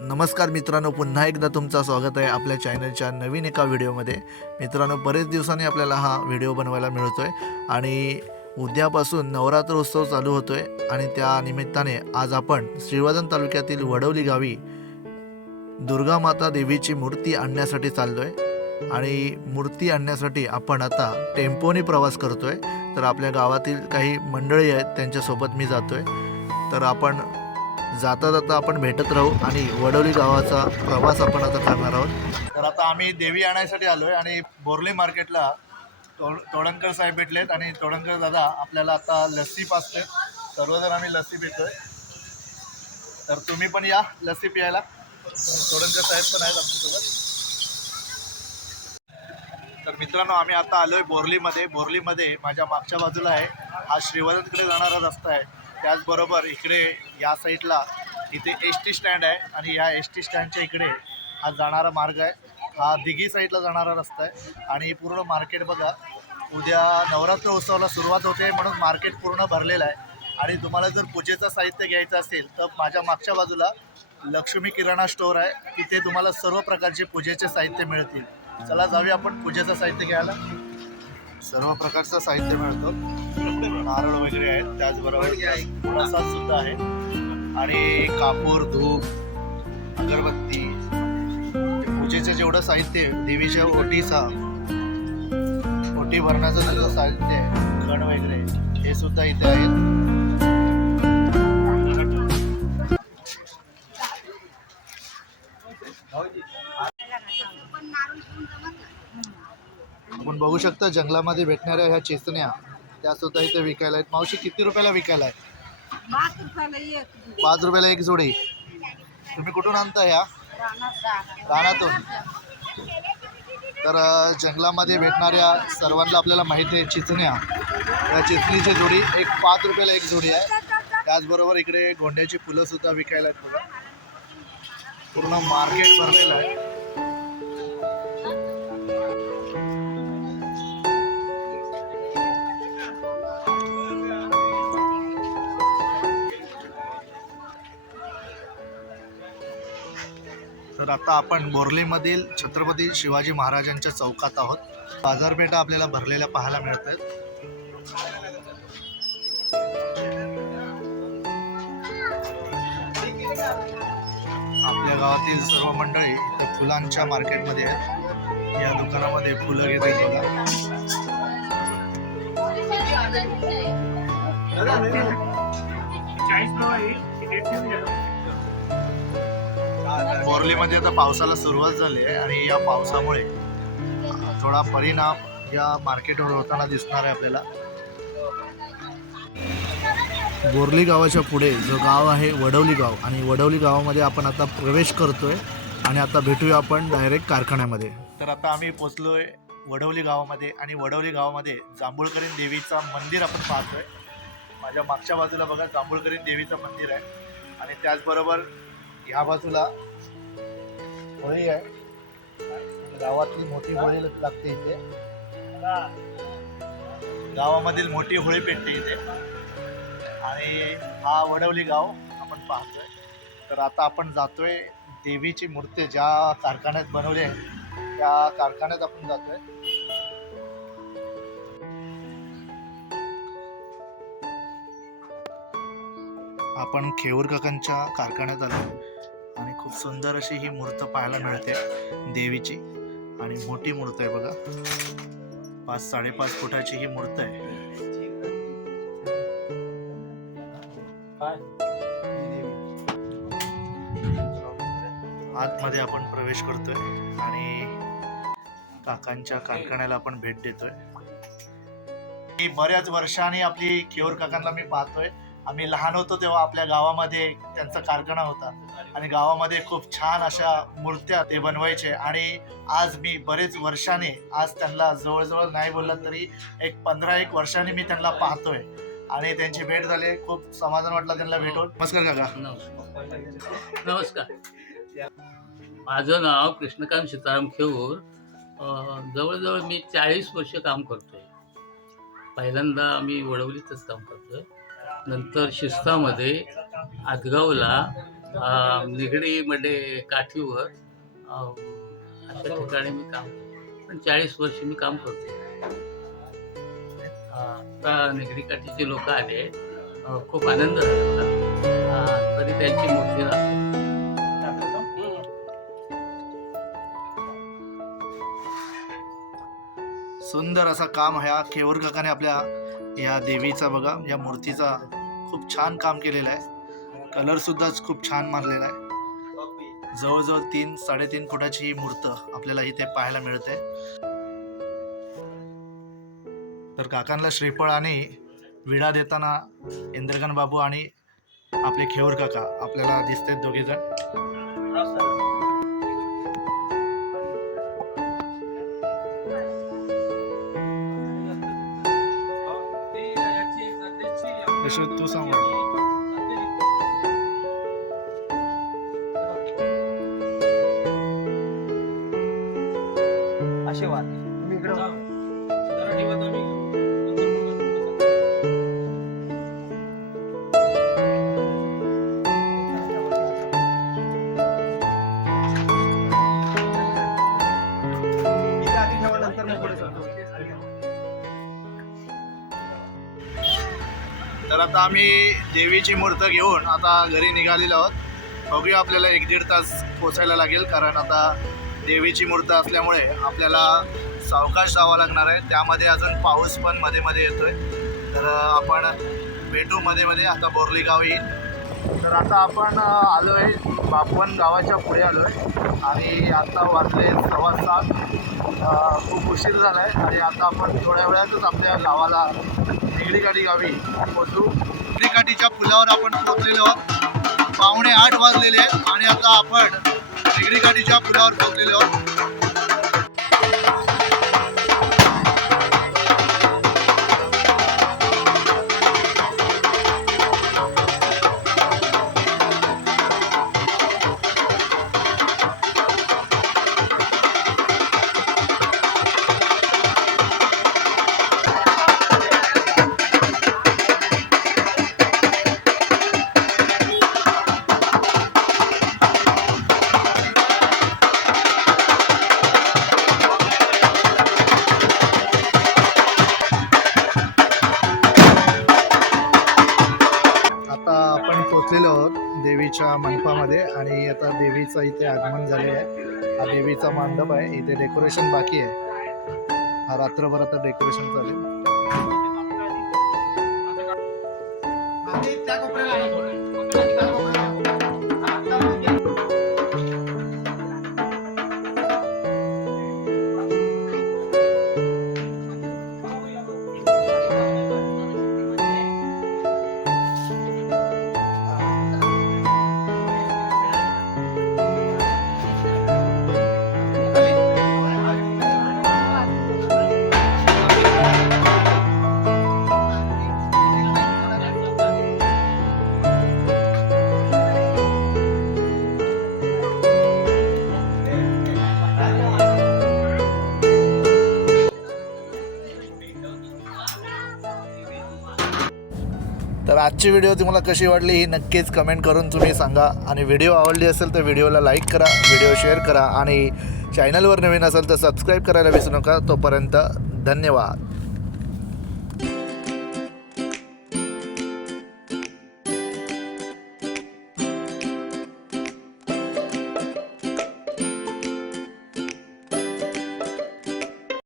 नमस्कार मित्रांनो पुन्हा एकदा तुमचं स्वागत आहे आपल्या चॅनलच्या नवीन एका व्हिडिओमध्ये. मित्रांनो बरेच दिवसांनी आपल्याला हा व्हिडिओ बनवायला मिळतो आहे आणि उद्यापासून नवरात्र उत्सव चालू होतो आहे आणि त्या निमित्ताने आज आपण श्रीवर्धन तालुक्यातील वडवली गावी दुर्गा माता देवीची मूर्ती आणण्यासाठी चाललो आहे आणि मूर्ती आणण्यासाठी आपण आता टेम्पोने प्रवास करतो आहे तर आपल्या गावातील काही मंडळी आहेत त्यांच्यासोबत मी जातो आहे तर आपण जाता जाता आपण भेटत राहू आणि वडवली गावाचा प्रवास आपण आता करणार आहोत. तर आता आम्ही देवी आणायसाठी आलो आहे आणि बोर्ली मार्केटला तोड तोडणकर साहेब भेटलेत आणि तोडणकर दादा आपल्याला आता लस्सी पाचते सर्वजण आम्ही लस्सी आहे तर तुम्ही पण या लस्सी प्यायला. तोडणकर साहेब पण आहेत आमच्यासोबत. तर मित्रांनो आम्ही आता आलो आहे बोर्लीमध्ये. बोर्लीमध्ये माझ्या मागच्या बाजूला आहे. हा श्रीवर्धनकडे जाणारा रस्ता आहे. त्याचबरोबर इकडे या साईडला इथे एस टी स्टँड आहे आणि या एस टी स्टँडच्या इकडे हा जाणारा मार्ग आहे. हा दिघी साईडला जाणारा रस्ता आहे. आणि पूर्ण मार्केट बघा. उद्या नवरात्र उत्सवाला सुरुवात होते म्हणून मार्केट पूर्ण भरलेलं आहे. आणि तुम्हाला जर पूजेचं साहित्य घ्यायचं असेल तर माझ्या मागच्या बाजूला लक्ष्मी किराणा स्टोअर आहे. तिथे तुम्हाला सर्व प्रकारचे पूजेचे साहित्य मिळतील. चला जाऊया आपण पूजेचं साहित्य घ्यायला. सर्व प्रकारचं साहित्य मिळतं. नारळ वगैरे आहेत त्याचबरोबर प्रसाद सुद्धा आहे. आणि कापूर धूप अगरबत्ती पूजेचं जेवढं साहित्य आहे, देवीच्या ओटीचा ओटी भरण्याचं जसं साहित्य आहे खण वगैरे हे सुद्धा इथे आहेत. बघू शकता जंगलामध्ये भेटणाऱ्या ह्या चेचण्या. त्या सुद्धा इथे विकायला आहेत. मावशी किती रुपयाला विकायला आहे? पाच रुपयाला एक जोडी. तुम्ही कुठून आणता ह्या? रानातून. तर जंगलामध्ये भेटणाऱ्या सर्वांना आपल्याला माहिती आहे चिचण्या. या चिचणीची जोडी एक पाच रुपयाला एक जोडी आहे. त्याचबरोबर इकडे गोंड्याची फुलं सुद्धा विकायला आहेत पूर्ण मार्केट भरलेलं आहे. तर आता आपण बोर्लीमधील छत्रपती शिवाजी महाराजांच्या चौकात आहोत. बाजारपेठा आपल्याला भरलेल्या पाहायला मिळत आहेत आपल्या गावातील सर्व मंडळी इथं फुलांच्या मार्केटमध्ये आहेत. या दुकानामध्ये फुलं घेत आहेत बघा. बोर्लीमध्ये आता पावसाला सुरुवात झाली आहे आणि या पावसामुळे थोडा परिणाम या मार्केटवर होताना दिसणार आहे आपल्याला. बोर्ली गावाच्या पुढे जो गाव आहे वडवली गाव आणि वडवली गावामध्ये आपण आता प्रवेश करतोय आणि आता भेटूया आपण डायरेक्ट कारखान्यामध्ये. तर आता आम्ही पोचलोय वडवली गावामध्ये आणि वडवली गावामध्ये जांभूळकरीन देवीचं मंदिर आपण पाहतोय. माझ्या मागच्या बाजूला बघा जांभूळकरीन देवीचं मंदिर आहे. आणि त्याचबरोबर ह्या बाजूला होळी आहे. गावातली मोठी होळी लागते इथे. गावामधील मोठी होळी पेटते इथे. आणि हा वडवली गाव आपण पाहतोय. तर आता आपण जातोय देवीची मूर्ती ज्या कारखान्यात बनवली आहे त्या कारखान्यात आपण जातोय. आपण खेऊर काकांच्या कारखान्यात आलो. आणि खूप सुंदर अशी ही मूर्त पाहायला मिळते देवीची. आणि मोठी मूर्त आहे बघा. पाच साडेपाच फुटाची ही मूर्त आहे. आतमध्ये आपण प्रवेश करतोय आणि काकांच्या कारखान्याला आपण भेट देतोय. मी बऱ्याच वर्षांनी आपली केवर काकांना मी पाहतोय. आम्ही लहान होतो तेव्हा आपल्या गावामध्ये त्यांचा कारखाना होता. आणि गावामध्ये खूप छान अशा मूर्त्या ते बनवायचे. आणि आज मी बरेच वर्षाने आज त्यांना जवळजवळ नाही बोलला तरी एक पंधरा एक वर्षाने मी त्यांना पाहतोय. आणि त्यांची भेट झाली. खूप समाधान वाटलं त्यांना भेटून. नमस्कार काका. नमस्कार. माझं नाव कृष्णकांत सीताराम खेऊर. जवळजवळ मी चाळीस वर्ष काम करतोय. पहिल्यांदा आम्ही वडवलीतच काम करतोय. नंतर शिस्तामध्ये आदगावला निगडीमध्ये म्हणजे काठीवर अशा ठिकाणी मी काम पण चाळीस वर्ष मी काम करतो आता निगडी काठीचे लोक आले. खूप आनंद झाला तरी त्यांची मूर्ती राहते. सुंदर असं काम ह्या केवूर काकाने आपल्या या देवीचा बघा या मूर्तीचा खूप छान काम केलेलं आहे. कलर सुद्धा खूप छान मारलेला आहे. जवळजवळ तीन साडेतीन फुटाची ही मूर्त आपल्याला इथे पाहायला मिळते. तर काकांना श्रीफळ आणि विडा देताना इंद्रगण बाबू आणि आपले खेवर काका आपल्याला दिसते दोघे जण तू सांग आशीर्वाद. तुम्ही इकडे ठेवा. तर आता आम्ही देवीची मूर्त घेऊन आता घरी निघालेलो आहोत. बघूया आपल्याला एक दीड तास पोचायला लागेल कारण आता देवीची मूर्त असल्यामुळे आपल्याला सावकाश जावं लागणार आहे. त्यामध्ये अजून पाऊस पण मध्ये मध्ये आहे तर आपण भेटू मध्ये मध्ये. आता बोरली गाव. येईल तर आता आपण आलो आहे बापवन गावाच्या पुढे आलो आहे आणि आता वाजले सव्वा सात. खूप उशीर झाला आहे आणि आता आपण थोड्या वेळातच आपल्या गावाला निगडीकाठी गावी पोचू निगडीकाठीच्या पुलावर आपण पोचलेलो आहोत. पावणे आठ वाजलेले आहेत आणि आता आपण निगडीकाठीच्या पुलावर पोचलेलो आहोत देवीच्या मंडपामध्ये आणि आता देवीचं इथे आगमन झाले आहे. हा देवीचा मंडप आहे. इथे डेकोरेशन बाकी आहे. हा रात्रभर आता डेकोरेशन चालेल आजची व्हिडिओ तुम्हाला कशी वाटली ही नक्कीच कमेंट करून तुम्ही सांगा. आणि व्हिडिओ आवडली असेल तर व्हिडिओला लाईक करा व्हिडिओ शेअर करा. आणि चॅनलवर नवीन असेल तर सबस्क्राईब करायला विसरू नका. तोपर्यंत धन्यवाद.